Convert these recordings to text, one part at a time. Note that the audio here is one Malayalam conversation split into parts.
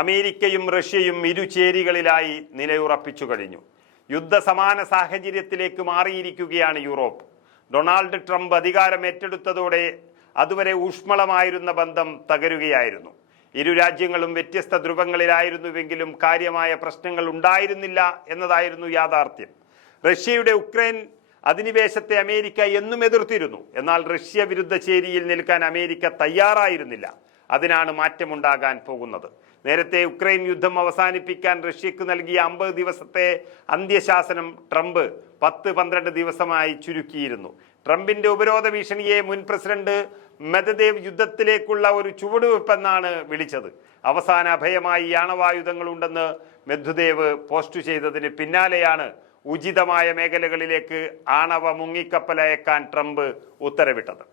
അമേരിക്കയും റഷ്യയും ഇരുചേരികളിലായി നിലയുറപ്പിച്ചു കഴിഞ്ഞു. യുദ്ധസമാന സാഹചര്യത്തിലേക്ക് മാറിയിരിക്കുകയാണ് യൂറോപ്പ്. ഡൊണാൾഡ് ട്രംപ് അധികാരം ഏറ്റെടുത്തതോടെ അതുവരെ ഊഷ്മളമായിരുന്ന ബന്ധം തകരുകയായിരുന്നു. ഇരു രാജ്യങ്ങളും വ്യത്യസ്ത ധ്രുവങ്ങളിലായിരുന്നുവെങ്കിലും കാര്യമായ പ്രശ്നങ്ങൾ ഉണ്ടായിരുന്നില്ല എന്നതായിരുന്നു യാഥാർത്ഥ്യം. റഷ്യയുടെ ഉക്രൈൻ അധിനിവേശത്തെ അമേരിക്ക എന്നും എതിർത്തിരുന്നു. എന്നാൽ റഷ്യ വിരുദ്ധ ചേരിയിൽ നിൽക്കാൻ അമേരിക്ക തയ്യാറായിരുന്നില്ല. അതിനാണ് മാറ്റമുണ്ടാകാൻ പോകുന്നത്. നേരത്തെ ഉക്രൈൻ യുദ്ധം അവസാനിപ്പിക്കാൻ റഷ്യക്ക് നൽകിയ 50 ദിവസത്തെ അന്ത്യശാസനം ട്രംപ് 10-12 ദിവസമായി ചുരുക്കിയിരുന്നു. ട്രംപിന്റെ ഉപരോധ ഭീഷണിയെ മുൻ പ്രസിഡന്റ് മെദദേവ് യുദ്ധത്തിലേക്കുള്ള ഒരു ചുവടുവെപ്പെന്നാണ് വിളിച്ചത്. അവസാന അഭയമായി ആണവായുധങ്ങളുണ്ടെന്ന് മെദ്വദേവ് പോസ്റ്റ് ചെയ്തതിന് പിന്നാലെയാണ് ഉചിതമായ മേഖലകളിലേക്ക് ആണവ മുങ്ങിക്കപ്പൽ അയക്കാൻ ട്രംപ് ഉത്തരവിട്ടത്.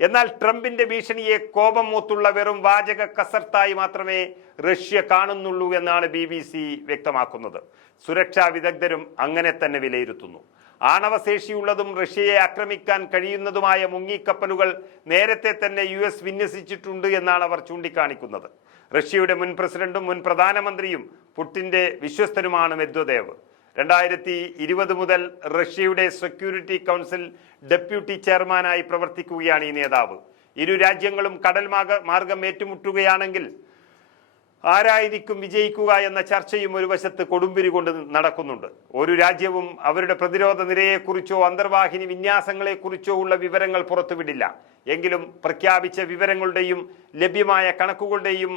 എന്നാൽ ട്രംപിന്റെ ഭീഷണിയെ കോപം മൂത്തുള്ള വെറും വാചക കസർത്തായി മാത്രമേ റഷ്യ കാണുന്നുള്ളൂ എന്നാണ് BBC വ്യക്തമാക്കുന്നത്. സുരക്ഷാ വിദഗ്ധരും അങ്ങനെ തന്നെ വിലയിരുത്തുന്നു. ആണവശേഷിയുള്ളതും റഷ്യയെ ആക്രമിക്കാൻ കഴിയുന്നതുമായ മുങ്ങിക്കപ്പലുകൾ നേരത്തെ തന്നെ US വിന്യസിച്ചിട്ടുണ്ട് എന്നാണ് അവർ ചൂണ്ടിക്കാണിക്കുന്നത്. റഷ്യയുടെ മുൻ പ്രസിഡന്റും മുൻ പ്രധാനമന്ത്രിയും പുടിന്റെ വിശ്വസ്തനുമാണ് മെദ്വദേവ്. 2020 മുതൽ റഷ്യയുടെ സെക്യൂരിറ്റി കൗൺസിൽ ഡെപ്യൂട്ടി ചെയർമാനായി പ്രവർത്തിക്കുകയാണ് ഈ നേതാവ്. ഇരു രാജ്യങ്ങളും കടൽ മാർഗം ഏറ്റുമുട്ടുകയാണെങ്കിൽ ആരായിരിക്കും വിജയിക്കുക എന്ന ചർച്ചയും ഒരു വശത്ത് കൊടുമ്പിരി കൊണ്ട് നടക്കുന്നുണ്ട്. ഒരു രാജ്യവും അവരുടെ പ്രതിരോധ നിരയെക്കുറിച്ചോ അന്തർവാഹിനി വിന്യാസങ്ങളെക്കുറിച്ചോ ഉള്ള വിവരങ്ങൾ പുറത്തുവിടില്ല. എങ്കിലും പ്രഖ്യാപിച്ച വിവരങ്ങളുടെയും ലഭ്യമായ കണക്കുകളുടെയും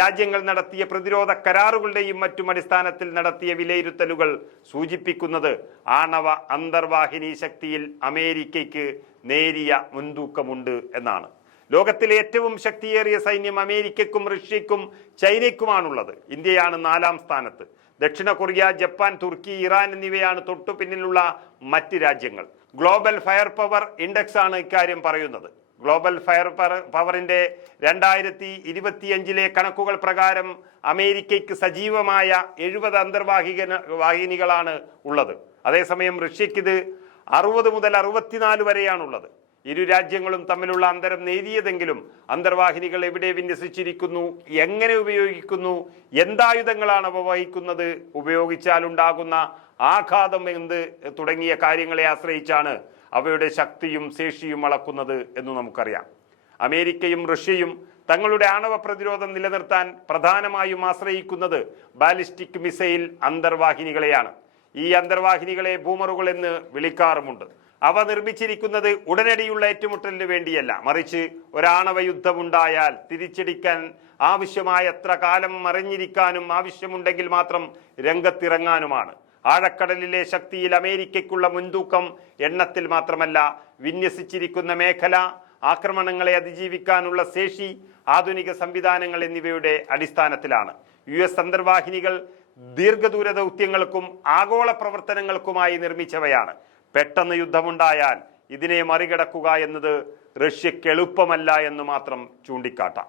രാജ്യങ്ങൾ നടത്തിയ പ്രതിരോധ കരാറുകളുടെയും മറ്റും അടിസ്ഥാനത്തിൽ നടത്തിയ വിലയിരുത്തലുകൾ സൂചിപ്പിക്കുന്നത് ആണവ അന്തർവാഹിനി ശക്തിയിൽ അമേരിക്കയ്ക്ക് നേരിയ മുൻതൂക്കമുണ്ട് എന്നാണ്. ലോകത്തിലെ ഏറ്റവും ശക്തിയേറിയ സൈന്യം അമേരിക്കയ്ക്കും റഷ്യയ്ക്കും ചൈനയ്ക്കുമാണുള്ളത്. ഇന്ത്യയാണ് 4ാം സ്ഥാനത്ത്. ദക്ഷിണ കൊറിയ, ജപ്പാൻ, തുർക്കി, ഇറാൻ എന്നിവയാണ് തൊട്ടു പിന്നിലുള്ള മറ്റ് രാജ്യങ്ങൾ. ഗ്ലോബൽ ഫയർ പവർ ഇൻഡെക്സ് ആണ് ഇക്കാര്യം പറയുന്നത്. ഗ്ലോബൽ ഫയർ പവറിന്റെ 2025 കണക്കുകൾ പ്രകാരം അമേരിക്കയ്ക്ക് സജീവമായ 70 അന്തർവാഹിനികളാണ് ഉള്ളത്. അതേസമയം റഷ്യയ്ക്കിത് 60 മുതൽ 64 വരെയാണുള്ളത്. ഇരു രാജ്യങ്ങളും തമ്മിലുള്ള അന്തരം നേരിയതെങ്കിലും അന്തർവാഹിനികൾ എവിടെ വിന്യസിച്ചിരിക്കുന്നു, എങ്ങനെ ഉപയോഗിക്കുന്നു, എന്തായുധങ്ങളാണ് അവ വഹിക്കുന്നത്, ഉപയോഗിച്ചാലുണ്ടാകുന്ന ആഘാതം എന്ത് തുടങ്ങിയ കാര്യങ്ങളെ ആശ്രയിച്ചാണ് അവയുടെ ശക്തിയും ശേഷിയും അളക്കുന്നത് എന്ന് നമുക്കറിയാം. അമേരിക്കയും റഷ്യയും തങ്ങളുടെ ആണവ പ്രതിരോധം നിലനിർത്താൻ പ്രധാനമായും ആശ്രയിക്കുന്നത് ബാലിസ്റ്റിക് മിസൈൽ അന്തർവാഹിനികളെയാണ്. ഈ അന്തർവാഹിനികളെ ബൂമറുകൾ എന്ന് വിളിക്കാറുമുണ്ട്. അവ നിർമ്മിച്ചിരിക്കുന്നത് ഉടനടിയുള്ള ഏറ്റുമുട്ടലിന് വേണ്ടിയല്ല, മറിച്ച് ഒരാണവ യുദ്ധമുണ്ടായാൽ തിരിച്ചടിക്കാൻ ആവശ്യമായ എത്ര കാലം മറിഞ്ഞിരിക്കാനും ആവശ്യമുണ്ടെങ്കിൽ മാത്രം രംഗത്തിറങ്ങാനുമാണ്. ആഴക്കടലിലെ ശക്തിയിൽ അമേരിക്കയ്ക്കുള്ള മുൻതൂക്കം എണ്ണത്തിൽ മാത്രമല്ല, വിന്യസിച്ചിരിക്കുന്ന മേഖല, ആക്രമണങ്ങളെ അതിജീവിക്കാനുള്ള ശേഷി, ആധുനിക സംവിധാനങ്ങൾ എന്നിവയുടെ അടിസ്ഥാനത്തിലാണ്. US അന്തർവാഹിനികൾ ദീർഘദൂര ദൗത്യങ്ങൾക്കും ആഗോള പ്രവർത്തനങ്ങൾക്കുമായി നിർമ്മിച്ചവയാണ്. പെട്ടെന്ന് യുദ്ധമുണ്ടായാൽ ഇതിനെ മറികടക്കുക എന്നത് റഷ്യക്ക് എളുപ്പമല്ല എന്ന് മാത്രം ചൂണ്ടിക്കാട്ടാം.